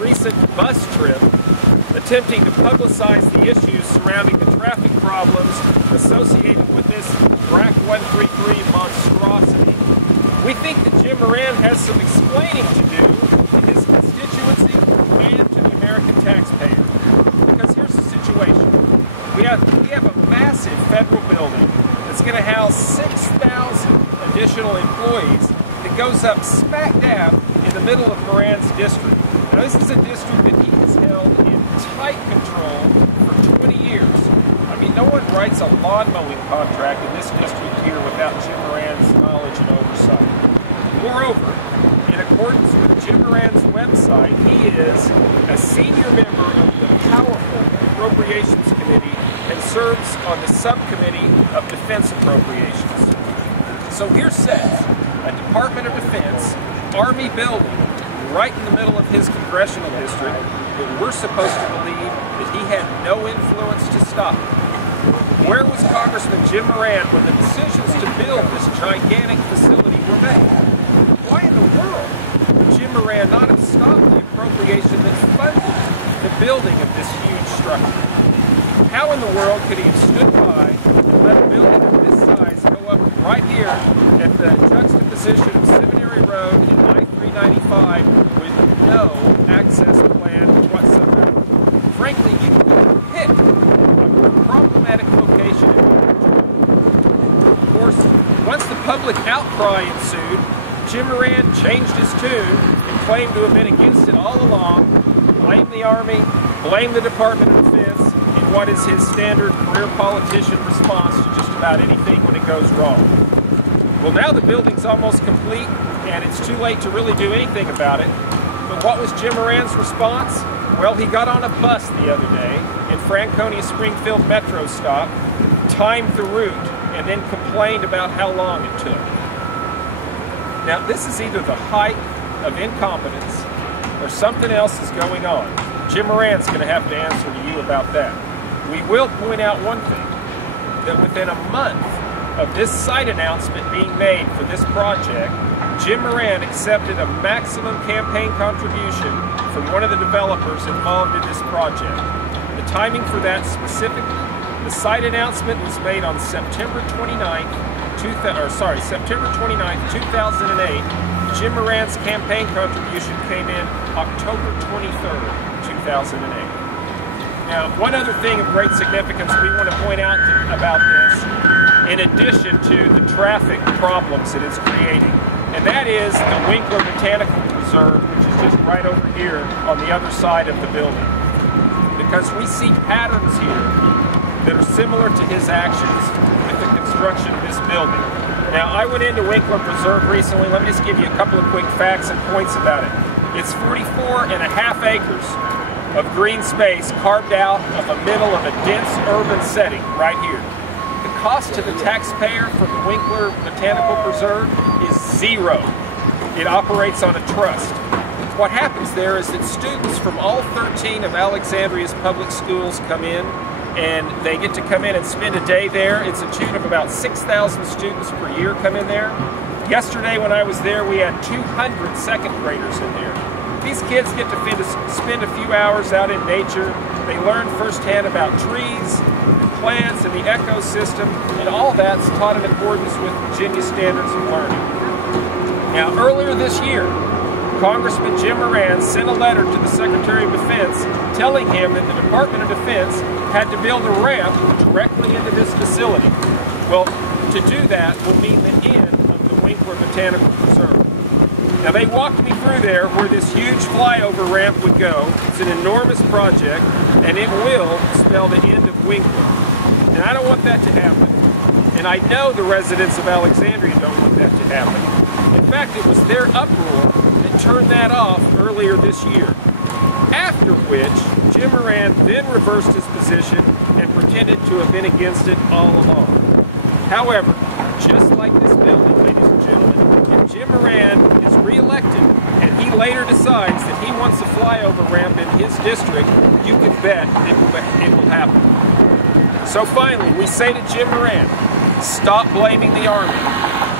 recent bus trip attempting to publicize the issues surrounding the traffic problems associated with this BRAC 133 monstrosity. We think that Jim Moran has some explaining to do to his constituency and to the American taxpayer. Because here's the situation. We have a massive federal building that's going to house 6,000 additional employees that goes up smack dab in the middle of Moran's district. Now this is a district that he has held in tight control for 20 years. I mean, no one writes a lawn mowing contract in this district here without Jim Moran's knowledge and oversight. Moreover, in accordance with Jim Moran's website, he is a senior member of the powerful Appropriations Committee and serves on the subcommittee of Defense Appropriations. So here's says, a Department of Defense Army building right in the middle of his congressional district that we're supposed to believe that he had no influence to stop. Where was Congressman Jim Moran when the decisions to build this gigantic facility were made? Why in the world would Jim Moran not have stopped the appropriation that funded the building of this huge structure? How in the world could he have stood by and let a building of this size go up right here at the juxtaposition of Seminary Road and I-395 with no access plan whatsoever? Frankly, you can pick a more problematic location. Of course, once the public outcry ensued, Jim Moran changed his tune and claimed to have been against it all along, blamed the Army, blamed the Department of Defense, in what is his standard career politician response to just about anything when it goes wrong. Well, now the building's almost complete, and it's too late to really do anything about it. But what was Jim Moran's response? Well, he got on a bus the other day in Franconia Springfield Metro stop, timed the route, and then complained about how long it took. Now, this is either the height of incompetence or something else is going on. Jim Moran's going to have to answer to you about that. We will point out one thing, that within a month of this site announcement being made for this project, Jim Moran accepted a maximum campaign contribution from one of the developers involved in this project. The timing for that specifically, the site announcement was made on September 29th, 2008. Jim Moran's campaign contribution came in October 23rd, 2008. Now, one other thing of great significance we want to point out about this, in addition to the traffic problems it is creating, and that is the Winkler Botanical Preserve, which is just right over here on the other side of the building. Because we see patterns here that are similar to his actions with the construction of this building. Now, I went into Winkler Preserve recently. Let me just give you a couple of quick facts and points about it. It's 44.5 acres of green space carved out of the middle of a dense urban setting right here. The cost to the taxpayer for the Winkler Botanical Preserve is zero. It operates on a trust. What happens there is that students from all 13 of Alexandria's public schools come in, and they get to come in and spend a day there. It's a tune of about 6,000 students per year come in there. Yesterday when I was there, we had 200 second graders in there. These kids get to spend a few hours out in nature. They learn firsthand about trees, plants, and the ecosystem, and all that's taught in accordance with Virginia standards of learning. Now, earlier this year, Congressman Jim Moran sent a letter to the Secretary of Defense telling him that the Department of Defense had to build a ramp directly into this facility. Well, to do that will mean the end of the Winkler Botanical Preserve. Now, they walked me through there where this huge flyover ramp would go. It's an enormous project, and it will spell the end of Winkler. And I don't want that to happen. And I know the residents of Alexandria don't want that to happen. In fact, it was their uproar that turned that off earlier this year. After which, Jim Moran then reversed his position and pretended to have been against it all along. However, just like this building, ladies and gentlemen, if Jim Moran is re-elected and he later decides that he wants a flyover ramp in his district, you can bet it will happen. So finally, we say to Jim Moran, stop blaming the Army,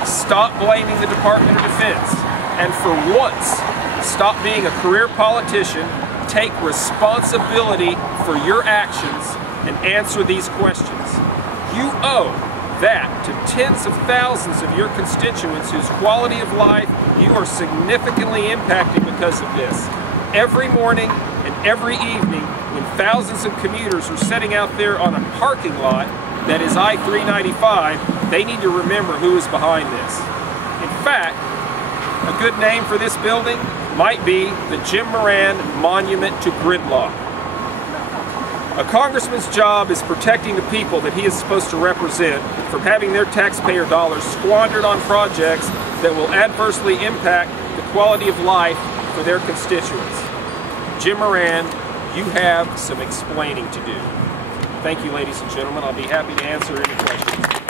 stop blaming the Department of Defense, and for once, Stop being a career politician, take responsibility for your actions, and answer these questions. You owe that to tens of thousands of your constituents whose quality of life you are significantly impacting because of this. Every morning and every evening, when thousands of commuters are sitting out there on a parking lot that is I-395, they need to remember who is behind this. In fact, a good name for this building might be the Jim Moran Monument to Gridlock. A congressman's job is protecting the people that he is supposed to represent from having their taxpayer dollars squandered on projects that will adversely impact the quality of life for their constituents. Jim Moran, you have some explaining to do. Thank you, ladies and gentlemen. I'll be happy to answer any questions.